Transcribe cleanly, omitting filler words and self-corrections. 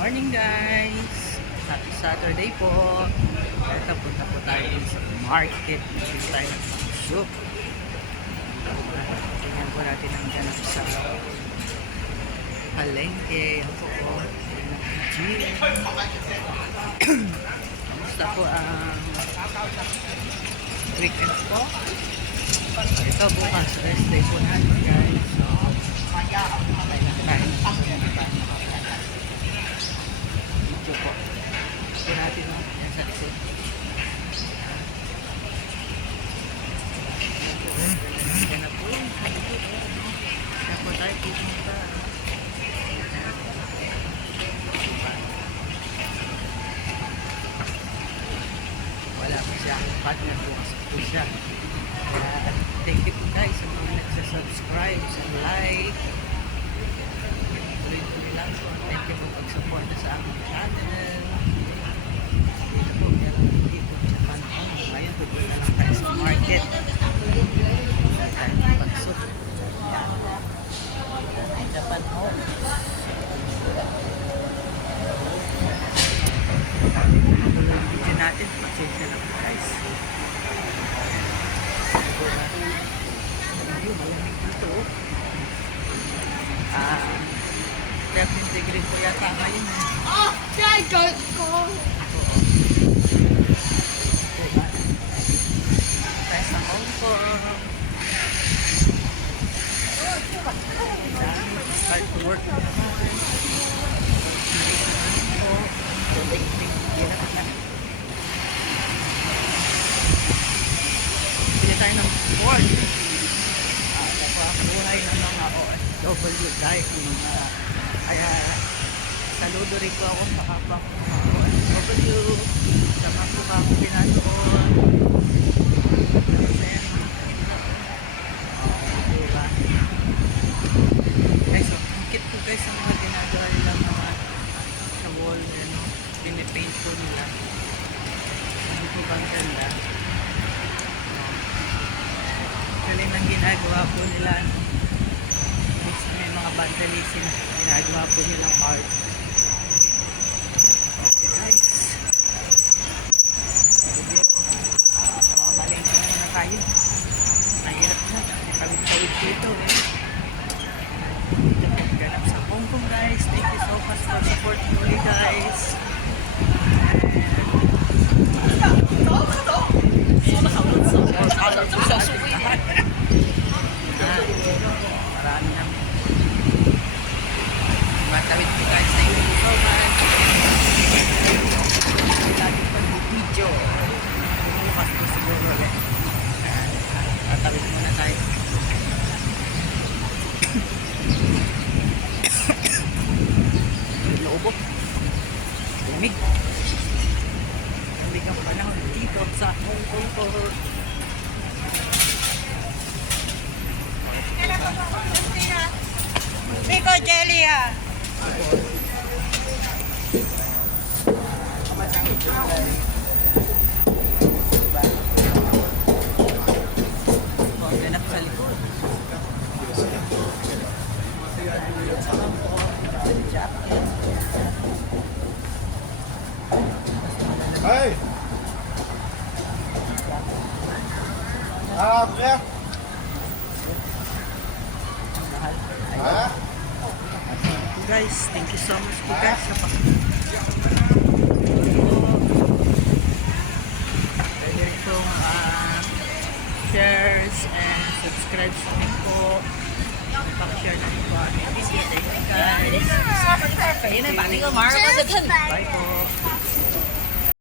Morning guys! Happy Saturday po! Ito, punta po tayo sa market. Bili tayo ng soup. Tingnan po natin ang ganap sa palengke. Ako po, G. Kamusta po ang weekend po? Ito bukas, rest day po natin guys. So, video po. Ito natin mo. Yan sa likod. Yan na po. Yan po tayo pupunta. Wala pa siya. Partner bukas po siya. Kaya thank you po guys sa mga nagsasubscribe, sa like. Tuloy-tuloy lang po. Thank you po pag-support sa aming channel. Dito po, yan lang dito sa Panhong. Ngayon pupunta lang tayo sa market. Tayo ng pagsot. Yan. Sa Panhong. Tuloy yung video natin. Pasensya lang po guys. Malamig dito. 13 degree po yata ngayon. Oh, Dad, go! Tayo sa Hong Kong. Start to work na naman. Bili tayo ng pork. Buhay ng mga OFW dahil mga kaya saludo rin po ako sa kapwa ko mga OFW sa mga po ako pinanoon diba guys, ang po guys sa mga ginagawa nila mga sa wall pinipaint po nila hindi po bang ganda galing ang ginagawa po nila may mga vandalism ginagawa po nilang art. Okay guys, malengke naman na tayo, mahirap na kawid dito dito po ganap sa Hong Kong guys. Thank you so much for supporting me guys. Marami namin matawid po guys. Thank you so much. Lagi pa yung video bukas po siguro ulit. Tatawid muna tayo. Loobo lamig lamig ang panahon dito sa Hong Kong po. Pico jelly ah. Ganap sa likod. Hey! Kuya? Ha? Guys, thank you so much po guys sa pwede itong shares and subscribe sa amin po. Pag-share na rin po ang video. Thank you guys. Bye po.